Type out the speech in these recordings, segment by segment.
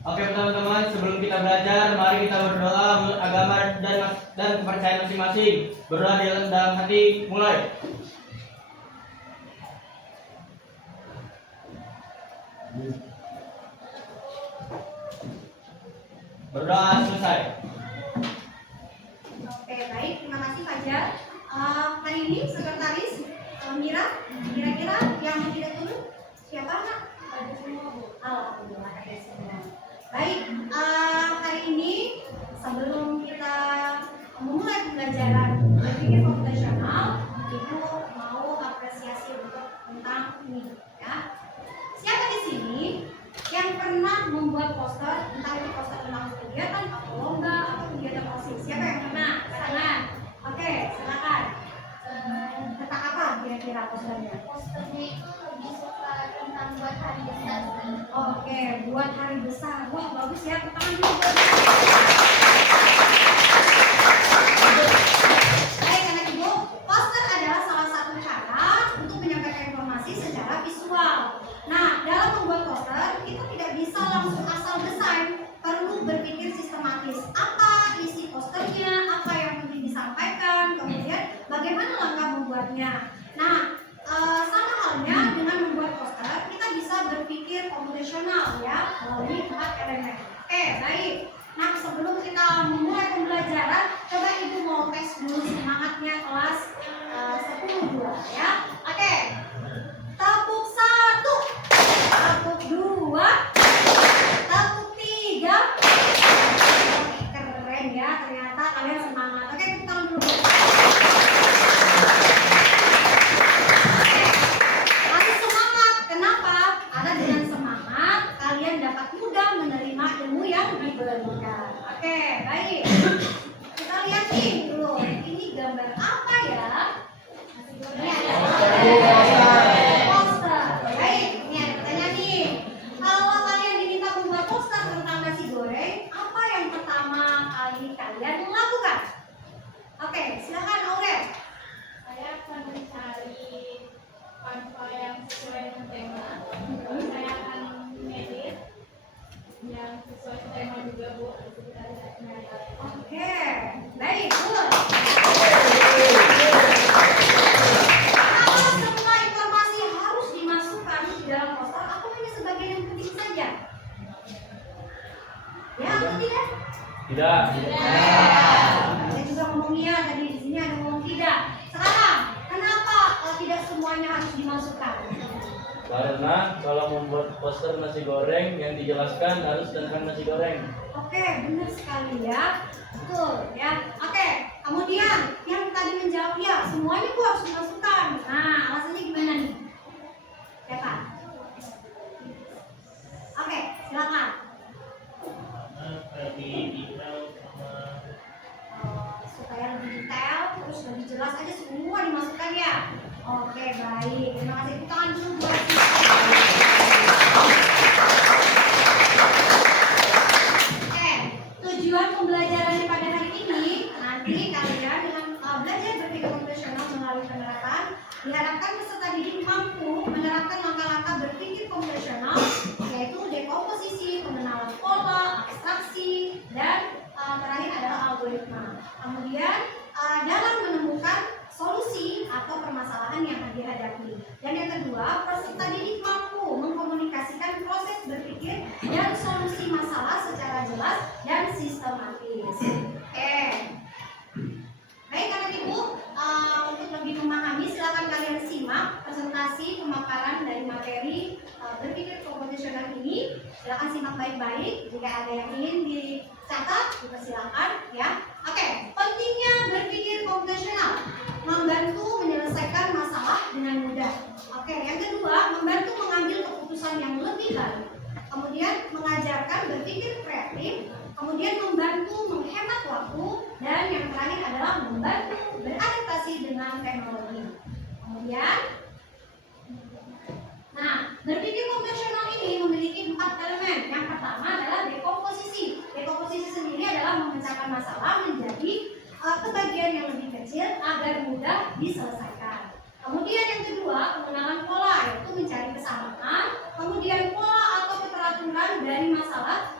Oke teman-teman, sebelum kita belajar, mari kita berdoa menurut agama dan kepercayaan masing-masing. Berdoa di dalam hati, mulai. Berdoa selesai. Oke, baik, terima kasih Fajar. Hari ini sekretaris Mira, kira-kira yang tidak turun siapa nak? Ada semua Bu. Alhamdulillah ada semua. Baik, hari ini sebelum kita memulai pembelajaran berpikir komputasional, Ibu mau apresiasi untuk tentang ini, ya. Siapa di sini yang pernah membuat poster, entah itu poster tentang kegiatan atau lomba atau kegiatan OSIS? Siapa yang pernah? Tangan. Oke, silakan. Tentang apa kira-kira posternya? Posternya itu lebih suka tentang buat hari besar. Oke, buat hari besar. Wah, bagus ya. Tangan dulu. Baik, anak ibu, poster adalah salah satu cara untuk menyampaikan informasi secara visual. Nah, dalam membuat poster, kita tidak bisa langsung asal desain. Perlu berpikir sistematis. Apa isi posternya, apa yang penting disampaikan, kemudian bagaimana langkah membuatnya. Nah, sama halnya dengan membuat poster, kita bisa berpikir komputasional ya, melalui 4 elemen. Oke, baik. Nah, sebelum kita memulai pembelajaran, coba Ibu mau tes dulu semangatnya kelas 10-2 ya. Oke. Tepuk 1, tepuk 2, tepuk 3. Oke, keren ya, ternyata kalian semangat. Oke, tepuk tangan dulu. Harus semangat. Kenapa? Karena dengan semangat kalian dapat mudah menerima ilmu yang diberikan. Oke, baik. Kita lihat nih dulu. Ini gambar apa ya? Ini ada poster. Baik, ini ada pertanyaan nih. Kalau kalian diminta membuat poster tentang nasi goreng, apa yang pertama kali kalian lakukan? Oke, silakan Aurel. Saya akan mencari panel yang sesuai dengan tema. Lalu saya akan mengedit yang sesuai tema juga Bu. Oke, baik, good. Kalau semua informasi harus dimasukkan di dalam poster, aku hanya sebagian yang penting saja. Ya, atau tidak? Tidak. Saya juga ngomong iya tadi, di sini ada ngomong tidak. Sekarang, kenapa tidak semuanya harus dimasukkan? Karena kalau membuat poster nasi goreng yang dijelaskan harus tentang nasi goreng. Oke, benar sekali ya. Betul ya. Oke, kemudian yang tadi menjawab ya, semuanya Bu harus dimasukkan. Nah, alasannya gimana nih? Siapa? Oke, silakan. Supaya lebih detail, terus lebih jelas aja semua dimasukkan ya. Oke, baik. Terima kasih. Tepuk tangan dulu buat tujuan pembelajaran pada hari ini, nanti kalian dengan belajar berpikir komputasional melalui penerapan, diharapkan peserta didik mampu menerapkan langkah-langkah berpikir komputasional, yaitu dekomposisi, pengenalan pola, abstraksi, dan terakhir adalah algoritma. Kemudian dalam menemukan solusi atau permasalahan yang dihadapi. Dan yang kedua, peserta didik mampu mengkomunikasikan proses berpikir dan solusi masalah secara jelas dan sistematis. Baik anak ibu, untuk lebih memahami silakan kalian simak presentasi pemaparan dari materi berpikir komputasional ini. Silakan simak baik-baik. Jika ada yang ingin dicatat, dipersilakan ya. Oke, pentingnya berpikir komputasional membantu menyelesaikan masalah dengan mudah. Oke, yang kedua, membantu mengambil keputusan yang lebih baik. Kemudian mengajarkan berpikir kreatif, kemudian membantu menghemat waktu, dan yang terakhir adalah membantu beradaptasi dengan teknologi. Kemudian, nah, berpikir komputasional ini memiliki 4 elemen. Yang pertama adalah dekomposisi. Dekomposisi sendiri adalah memecahkan masalah menjadi kebagian yang lebih kecil agar mudah diselesaikan. Kemudian yang kedua, pengenalan pola, yaitu mencari kesamaan, kemudian pola atau keteraturan dari masalah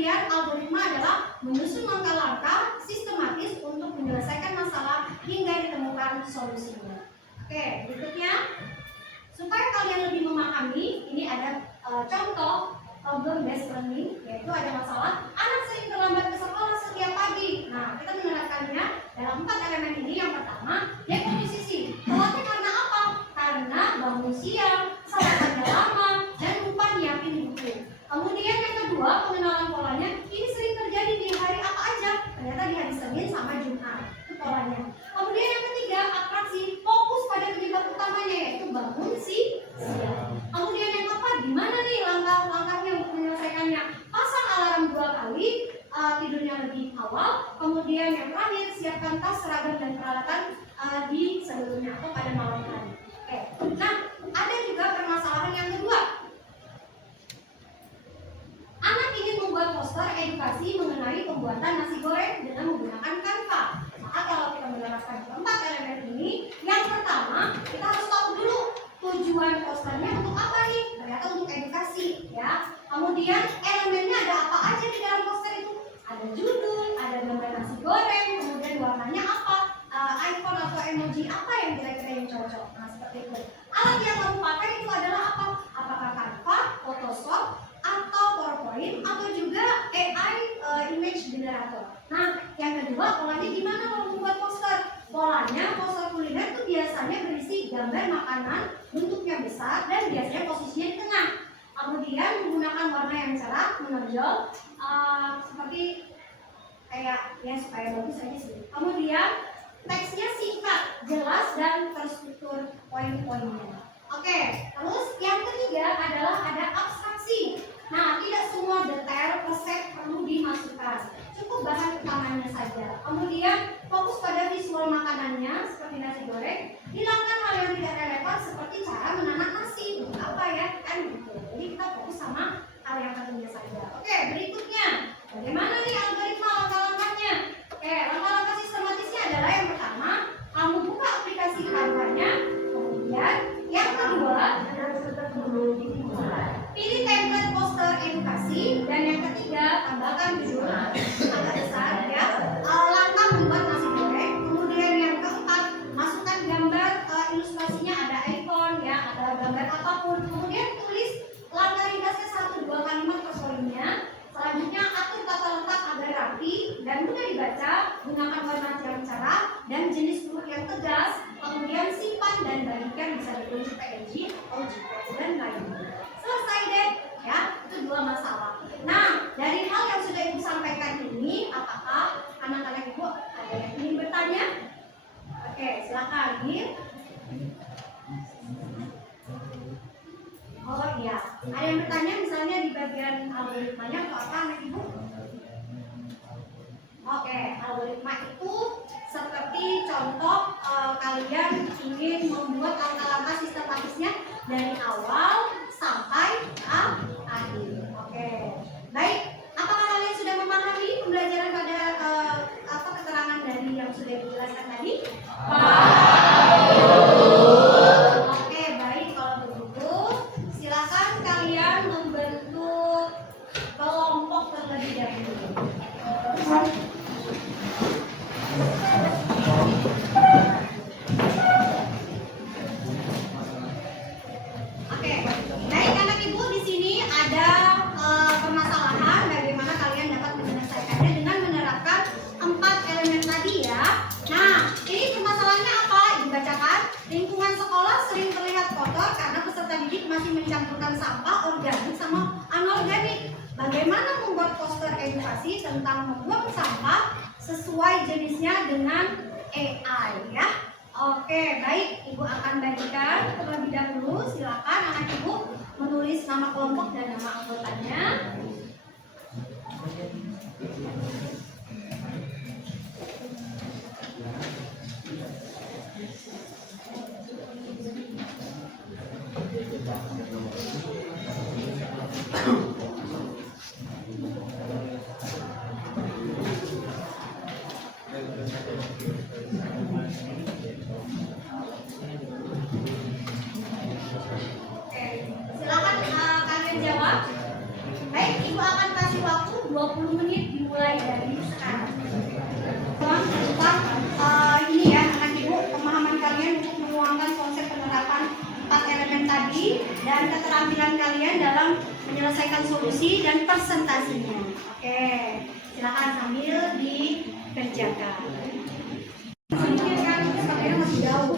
Kemudian algoritma adalah menyusun langkah-langkah sistematis untuk menyelesaikan masalah hingga ditemukan solusinya. Oke, berikutnya supaya kalian lebih memahami, ini ada contoh problem based learning, yaitu ada masalah anak sering terlambat ke sekolah setiap pagi. Nah, kita menerapkannya dalam 4 elemen ini. Yang pertama, deposisi. Telatnya karena apa? Karena bangun siang, sarapannya lama, dan lupa nyiapin buku. Kemudian yang kedua, pengenalan polanya. Ini sering terjadi di hari apa aja? Ternyata di hari Senin sama Jumat. Itu polanya. Kemudian yang ketiga, atraksi. Fokus pada penyebab utamanya, yaitu bangun siang. Kemudian yang keempat, gimana nih langkah-langkahnya untuk menyelesaikannya? Pasang alarm 2 kali, tidurnya lebih awal. Kemudian yang terakhir, siapkan tas, seragam, dan peralatan di sebelumnya atau pada malam hari. Oke. Nah, ada juga permasalahan yang kedua. Anak ingin membuat poster edukasi mengenai pembuatan nasi goreng dengan menggunakan Canva. Maka kalau kita menerapkan 4 elemen ini, yang pertama kita harus tahu dulu tujuan posternya untuk apa nih? Ternyata untuk edukasi, ya. Kemudian elemennya ada apa aja di dalam poster itu? Ada judul, ada gambar nasi goreng, kemudian warnanya apa? Icon atau emoji apa yang kira-kira yang cocok? Nah, seperti itu. Alat yang kamu pakai itu adalah apa? Apakah Canva, Photoshop, atau PowerPoint, atau juga AI image generator. Nah, yang kedua, polanya gimana kalau membuat poster? Polanya, poster kuliner itu biasanya berisi gambar makanan, bentuknya besar, dan biasanya posisinya di tengah. Kemudian menggunakan warna yang cerah, menonjol, seperti kayak ya supaya bagus aja sih. Kemudian teksnya singkat, jelas, dan terstruktur poin-poinnya. Oke, terus yang ketiga adalah ada abstraksi. Nah, tidak semua detail resep perlu dimasukkan, cukup bahan utamanya saja. Kemudian fokus pada visual makanannya seperti nasi goreng. Hilangkan hal yang tidak relevan seperti cara menanak nasi, untuk apa ya, kan gitu. Jadi kita fokus sama hal yang pentingnya saja. Oke, berikutnya bagaimana nih algoritma langkah-langkahnya? Oke, langkah-langkah sistematisnya adalah yang pertama, kamu buka aplikasi Canva-nya. Kemudian yang kedua, pilih template poster edukasi, dan yang ketiga, tambahkan judul agak besar ya. Langkah membuat nasi goreng. Kemudian yang keempat, masukkan gambar ilustrasinya, ada icon ya, ada gambar apapun. Kemudian tulis langkah ringkasnya 1-2 kalimat per poinnya. Selanjutnya atur tata letak agar rapi dan mudah dibaca. Gunakan warna yang cerah dan jenis huruf yang tegas. Kemudian simpan dan bagikan, bisa dikunci PNG atau JPEG dan lainnya. Selesai deh ya, itu 2 masalah. Nah, dari hal yang sudah Ibu sampaikan ini, apakah anak-anak Ibu ada yang ingin bertanya? Oke, silakan. Oh iya, ada yang bertanya misalnya di bagian algoritmanya atau apa anak Ibu? Oke, algoritma itu seperti contoh kalian ingin membuat langkah-langkah sistematisnya dari awal sampai akhir. Oke, baik. Apakah kalian sudah memahami pembelajaran pada keterangan dari yang sudah dijelaskan tadi? Oke, baik. Kalau begitu, silakan kalian membentuk kelompok terlebih dahulu. Oke, baik anak Ibu, di sini ada permasalahan bagaimana kalian dapat menyelesaikannya dengan menerapkan 4 elemen tadi ya. Nah, ini permasalahannya apa? Dibacakan, lingkungan sekolah sering terlihat kotor karena peserta didik masih mencampurkan sampah organik sama anorganik. Bagaimana membuat poster edukasi tentang membuang sampah sesuai jenisnya dengan AI ya? Oke, baik. Ibu akan bagikan terlebih dahulu. Silakan anak Ibu menulis nama kelompok dan nama anggotanya. Silakan kalian jawab. Baik, Ibu akan kasih waktu 20 20 menit dimulai dari sekarang. Ini ya anak ibu, pemahaman kalian untuk menuangkan konsep penerapan 4 elemen tadi dan keterampilan kalian dalam menyelesaikan solusi dan presentasinya. Oke, silakan sambil dikerjakan. Mungkin kan sepertinya masih jauh.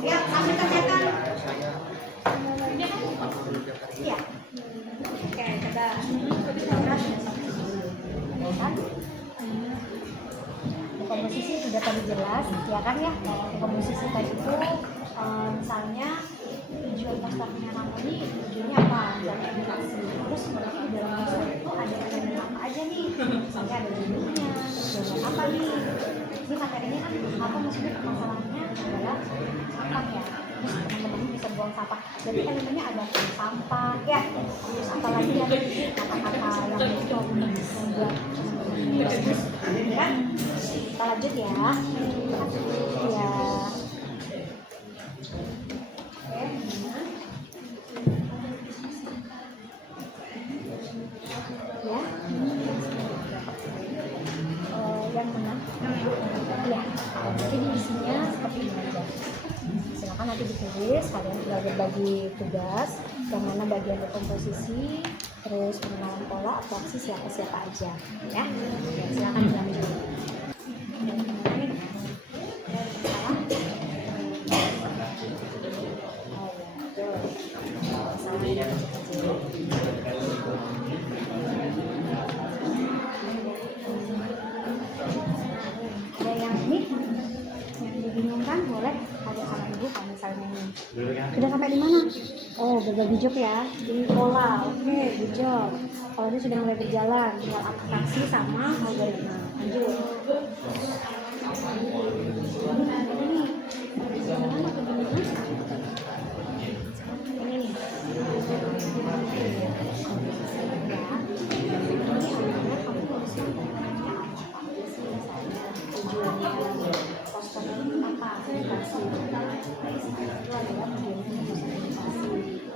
Ya, sambil kerjakan. Iya. Oke, coba. Komposisi sudah tadi jelas, ya kan ya? Komposisi tadi itu misalnya tujuan posternya kamu ini tujuannya apa? Misalnya edukasi. Terus berarti di dalam poster itu ada elemen apa aja nih? Misalnya ada judulnya, tujuan apa nih? Ini materinya kan apa maksudnya permasalahannya adalah sampah ya. Terus teman-teman bisa buang sampah. Jadi elemennya ada sampah ya. Terus apalagi ada kata-kata yang itu membuat terus ya. Kita lanjut ya. Ya. Oke, ya. Yang mana? Ya. Jadi isinya seperti ini aja. Silakan nanti ditulis, kalian tinggal berbagi tugas, yang mana bagian komposisi, terus pengenalan pola atau aksi siapa-siapa aja, ya. Oke, silakan dilanjut. Ada yang ini yang dibingungkan, boleh ada sama ibu kalau misalnya ini. Sudah sampai di mana? Oh, berbagi job ya. Ini pola. Oke, good job. Kalau ini sudah mulai berjalan, tinggal abstraksi sama algoritma. Lanjut. Ini nih.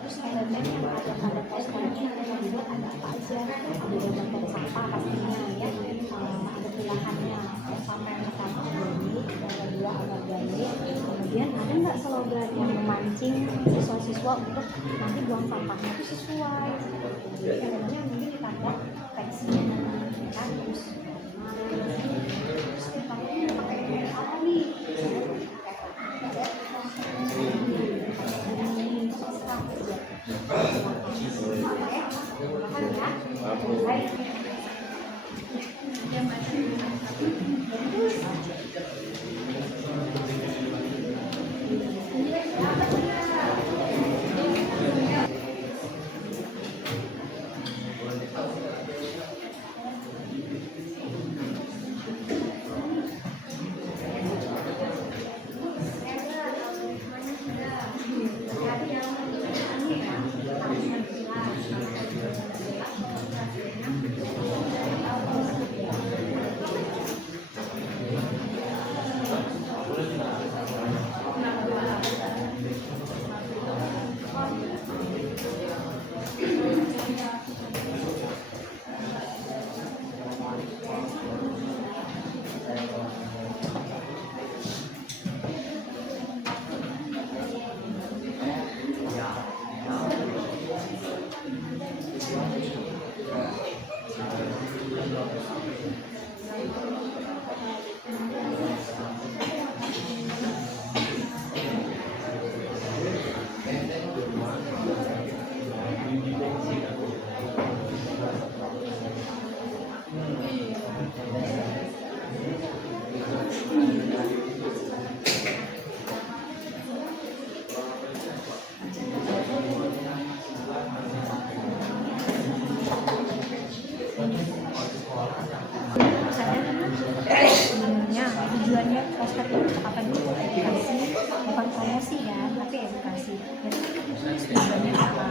Terus elemen yang ada pada posternya yang dibuat ada apa aja, ada gambar sampah pastinya ya, ada pilihannya sampah yang pertama organik, yang kedua anorganik, kemudian ada nggak slogan yang memancing siswa-siswa untuk nanti buang sampahnya itu sesuai, jadi elemennya mungkin ditambah teksnya kan, terus kita pakai apa nih? Sebenarnya tujuannya poster itu apa dulu? Edukasi, bukan promosi ya, tapi edukasi. Jadi tujuannya apa?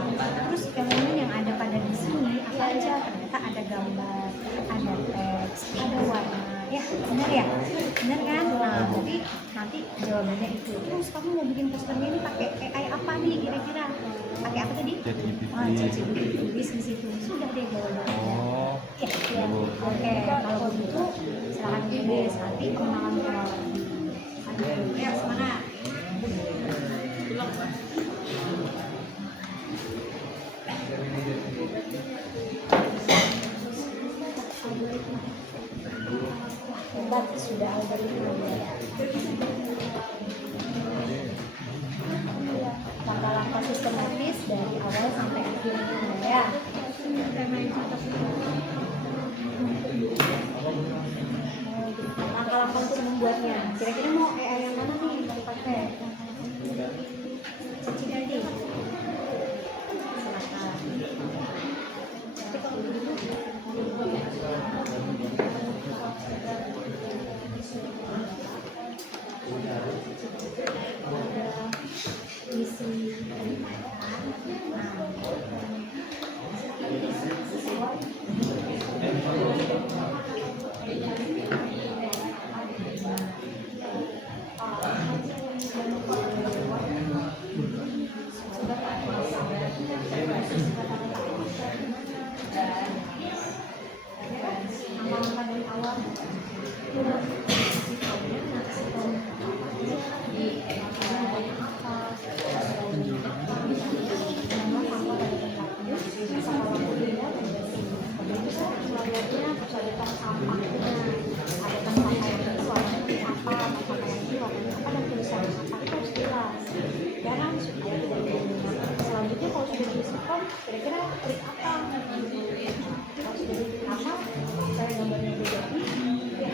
Terus elemen yang ada pada di sini apa aja? Ternyata ada gambar, ada teks, ada warna, ya benar ya. bener kan? Nah jadi nanti jawabannya itu. Terus kamu mau bikin posternya ini pakai AI apa nih kira-kira? Pakai apa tadi? ChatGPT tulis di situ. Sudah deh jawabannya. Oh. Ya. Oke, kalau begitu silakan tulis nanti pengenalan lagi. Ya, semangat. Hebat, sudah algoritma. Langkah-langkah sistematis dari awal sampai akhir ya. Langkah-langkah untuk membuatnya. Kira-kira mau AI yang mana nih yang pakai? ChatGPT. Silakan. Tapi kalau begitu isi langkah dari awal selanjutnya kalau sudah diisikan kira-kira klik apa kalau sudah diklik apa cara gambarnya udah jadi ya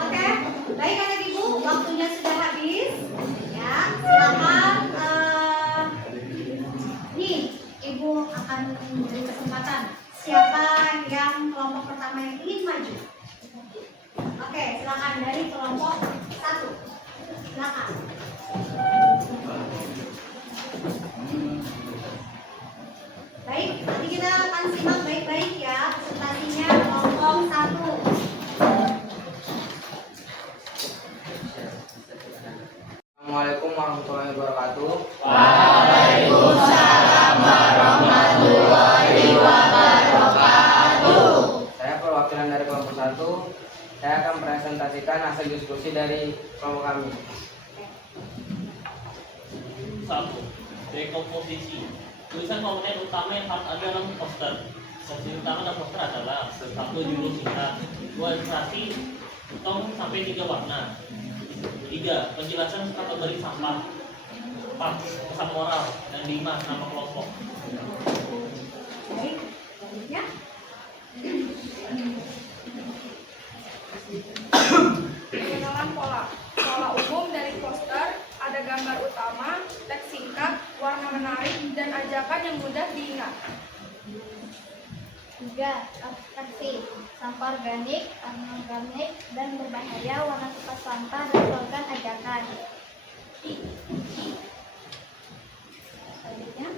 Oke, baik anak ibu, waktunya sudah habis. Ya, silakan. Nih, ibu akan memberi kesempatan. Siapa yang kelompok pertama yang ingin maju? Oke, silakan dari kelompok 1. Silakan. Baik, nanti kita akan simak baik-baik ya presentasinya kelompok 1. Assalamualaikum warahmatullahi wabarakatuh. Waalaikumsalam warahmatullahi wabarakatuh. Saya perwakilan dari kelompok 1. Saya akan presentasikan hasil diskusi dari kelompok kami. 1. Dekomposisi. Tulisan komponen utama yang harus ada dalam poster. Komposisi utama dalam poster adalah 1. Judul singkat, 2. Ilustrasi tong sampai 3 warna, 3. Penjelasan kategori sampah, 4. Pesan moral, dan 5. Nama kelompok. Baik, selanjutnya. Pengenalan pola. Pola umum dari poster ada gambar utama, teks singkat, warna menarik, dan ajakan yang mudah diingat. 3. Abstraksi, sampah organik, anorganik, dan berbahaya, warna tempat sampah, dan slogan ajakan. Selanjutnya.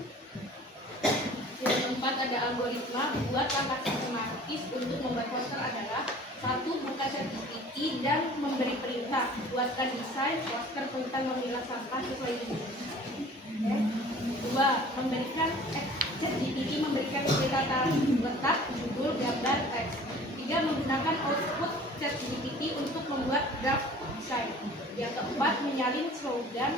Yang keempat ada algoritma. Buat langkah sistematis untuk membuat poster adalah 1. Buka ChatGPT dan memberi perintah. Buatkan desain poster tentang memilah sampah sesuai jenis. 2. ChatGPT memberikan perintah letak, judul, gambar, teks. 3. Menggunakan output ChatGPT untuk membuat draft desain. Yang keempat, menyalin slogan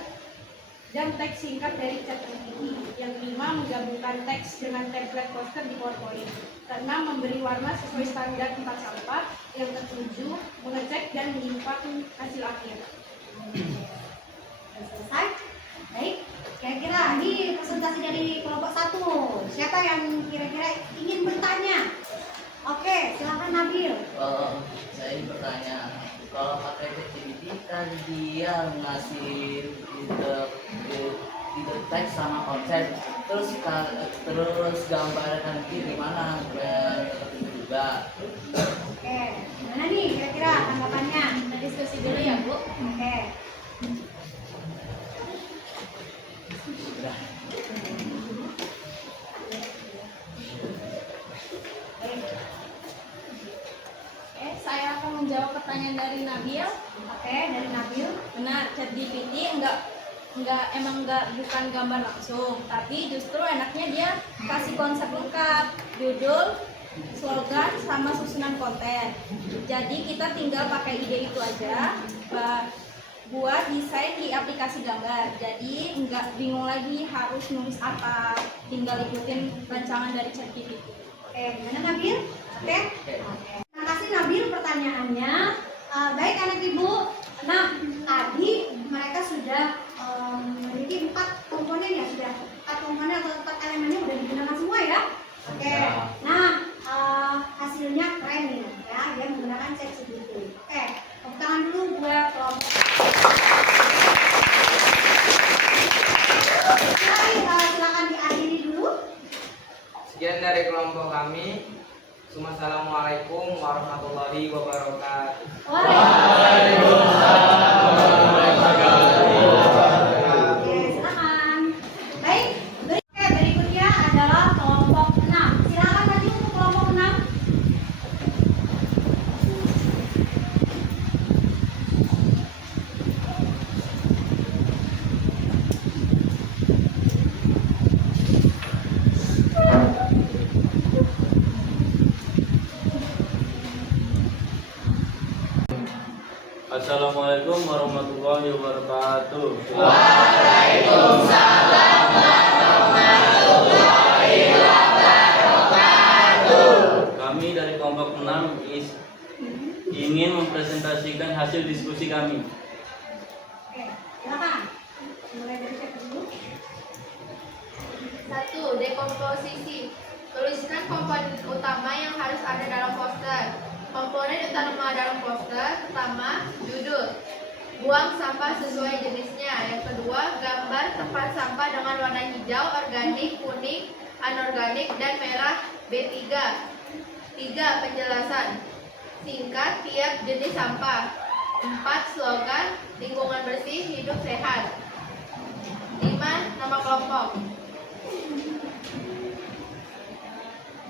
dan teks singkat dari ChatGPT. Yang 5. Menggabungkan teks dengan template poster di PowerPoint. Ke-6. Memberi warna sesuai standar tempat sampah. Yang ke-7. Mengecek dan menyimpan hasil akhir. Sudah selesai. Baik, kira-kira ini presentasi dari kelompok 1. Siapa yang kira-kira ingin bertanya? Oke, silakan Nabil. Saya ingin bertanya, kalau pakai ChatGPT kan dia ngasih ide teks sama konsep, terus gambar nanti gimana seperti itu juga. Oke, gimana nih kira-kira tanggapannya? Kita diskusi dulu ya, Bu. Oke. Saya akan menjawab pertanyaan dari Nabil. Oke, dari Nabil. Benar, ChatGPT bukan gambar langsung, tapi justru enaknya dia kasih konsep lengkap, judul, slogan, sama susunan konten. Jadi kita tinggal pakai ide itu aja buat desain di aplikasi gambar. Jadi nggak bingung lagi harus nulis apa, tinggal ikutin rancangan dari ChatGPT. Oke, gimana Nabil? Oke? Oke. Terima kasih Nabil pertanyaannya. Baik anak ibu. Nah, tadi mereka sudah memiliki 4 komponen ya, sudah 4 komponen atau 4 elemennya sudah digunakan semua ya. Oke. Nah, hasilnya keren nih ya, dia menggunakan ChatGPT. Oke, tepuk tangan dulu buat kelompok. Silakan diakhiri dulu. Sekian dari kelompok kami. Assalamualaikum warahmatullahi wabarakatuh. Oke, silakan. Baik, berikutnya adalah kelompok 6. Silakan tadi untuk kelompok 6. Assalamualaikum warahmatullahi wabarakatuh. Kami dari kelompok kelompok 6 ingin mempresentasikan hasil diskusi kami. Oke, silakan. Mulai dari siapa dulu? 1. Dekomposisi. Tuliskan komponen utama yang harus ada dalam poster. Komponen utama dalam poster pertama, judul. Buang sampah sesuai jenisnya. Yang kedua, gambar tempat sampah dengan warna hijau, organik, kuning, anorganik, dan merah B3. 3. Penjelasan singkat tiap jenis sampah. 4. Slogan lingkungan bersih, hidup sehat. 5. Nama kelompok.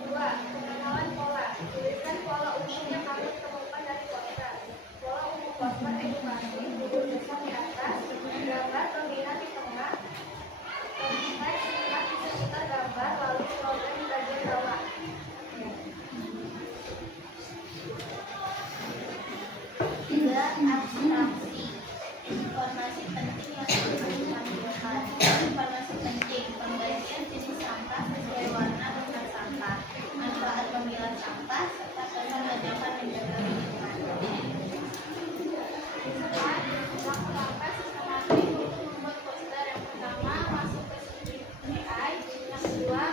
2. Pengenalan pola. Tuliskan pola umum yang harus ditemukan dari poster. Pola umum poster edukasi, judul besar di atas, gambar dominan di tengah, teks singkat di sekitar gambar, lalu slogan di bagian bawah. 3. Abstraksi. Informasi penting yang perlu ditampilkan. Informasi penting, pembagian jenis sampah sesuai warna dan sampah, manfaat memilah sampah, serta pesan ajakan menjaga lingkungan. Langkah-langkah sistematis untuk membuat poster. Yang pertama, masuk ke script AI. Yang kedua,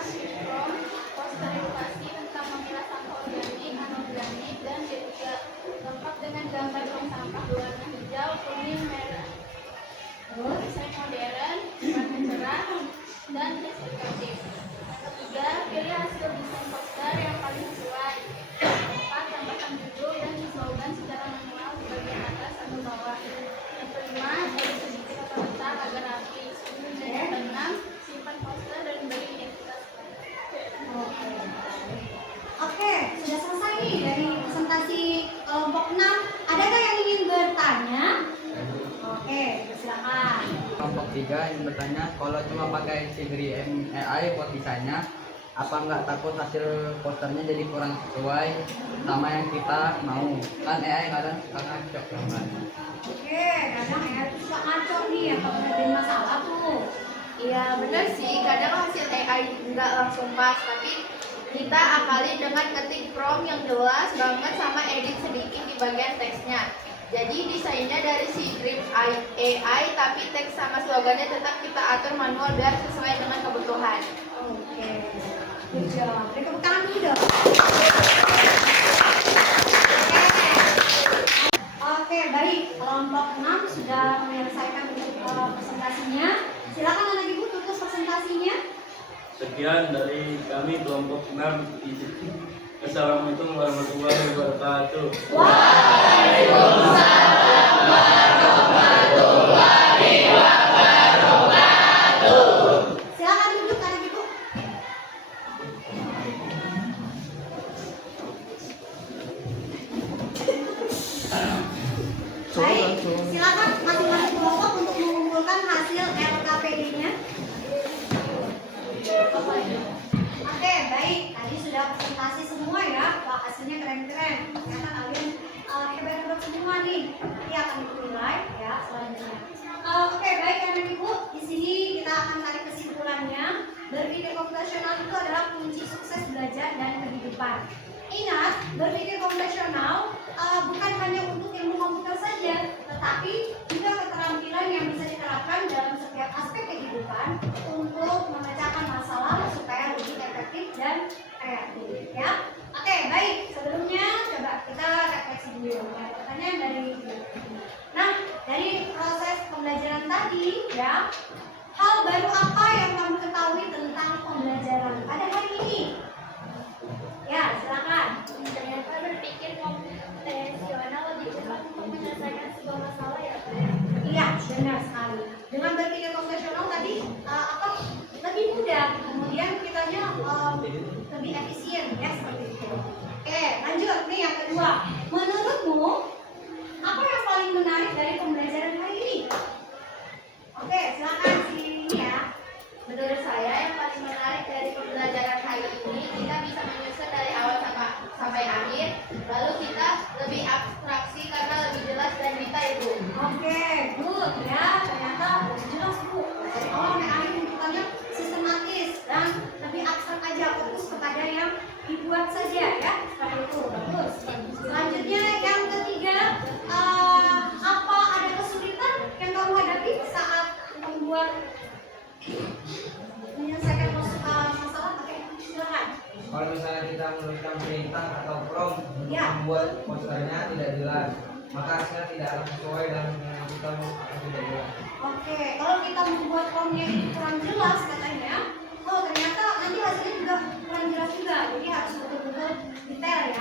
prompt poster edukasi tentang memilah sampah organik, anorganik, dan ketiga, lengkap dengan gambar tong sampah berwarna hijau, kuning, merah. Desain modern, warna cerah, dan deskriptif. Yang ketiga, pilih hasil desain poster yang paling sesuai. Yang keempat, tambahkan judul dan slogan secara manual di bagian atas atau bawah. Yang kelima, beri sedikit atau letak agar rapi. Dan yang keenam, simpan poster dan beri identitas. Oke, sudah selesai nih dari presentasi kelompok 6. Adakah yang ingin bertanya? Oke, silakan. Kelompok 3 yang bertanya, kalau cuma pakai Figri AI buat desainnya, apa nggak takut hasil posternya jadi kurang sesuai sama yang kita mau? Kan AI kadang suka ngaco gambar. Oke, kadang ya suka ngaco nih ya kalau ada masalah tuh. Iya benar sih, kadang hasil AI nggak langsung pas, tapi kita akali dengan ketik prompt yang jelas banget sama edit sedikit di bagian teksnya. Jadi desainnya dari si script AI, tapi teks sama slogannya tetap kita atur manual biar sesuai dengan kebutuhan. Oke, good job. Beri tepuk tangan dulu dong. Oke, baik. Kelompok 6 sudah menyelesaikan untuk presentasinya. Silakan anak ibu tutup presentasinya. Sekian dari kami kelompok 6. Assalamualaikum warahmatullahi wabarakatuh. Silakan duduk anak ibu. Baik, silakan masing-masing kelompok untuk mengumpulkan hasil LKPD-nya. Oke, baik. Tadi sudah presentasi semua ya. Wah, hasilnya keren-keren. Ternyata kalian hebat-hebat semua nih. Nanti akan dinilai ya selanjutnya. Oke, baik anak ibu. Di sini kita akan tarik kesimpulannya. Berpikir komputasional itu adalah kunci sukses belajar dan kehidupan. Ingat, berpikir komputasional bukan hanya untuk ilmu komputer saja, tetapi juga keterampilan yang bisa diterapkan dalam setiap aspek kehidupan untuk memecahkan masalah supaya lebih efektif dan kreatif. Ya, oke, baik. Sebelumnya coba kita refleksi dulu. Ada pertanyaan dari ibu. Nah, dari proses pembelajaran tadi, ya, hal baru apa yang kamu ketahui tentang pembelajaran pada hari ini? Ya, silakan. Ternyata berpikir komputasional lebih cepat untuk menyelesaikan sebuah masalah ya Pak. Iya, benar sekali. Dengan berpikir komputasional tadi lebih mudah, kemudian kitanya lebih efisien ya seperti itu. Oke, lanjut nih yang kedua. Menurutmu apa yang paling menarik dari pembelajaran hari ini? Oke, silakan si ini ya. Menurut saya yang paling menarik dari pembelajaran hari ini, kita bisa menyusun dari awal sampai akhir, lalu kita lebih abstraksi karena lebih jelas dan detail itu. Oke, good ya. Ternyata jelas Bu. Dari awal sampai akhir bentukannya sistematis dan lebih abstrak aja, fokus kepada yang dibuat saja ya. Seperti itu. Bagus. bintang atau prom untuk Ya. membuat posternya tidak jelas, maka hasilnya tidak akan sesuai dan yang kita mau akan tidak jelas. Oke, kalau kita membuat formnya itu kurang jelas katanya, oh ternyata nanti hasilnya juga kurang jelas juga, jadi harus betul-betul detail ya.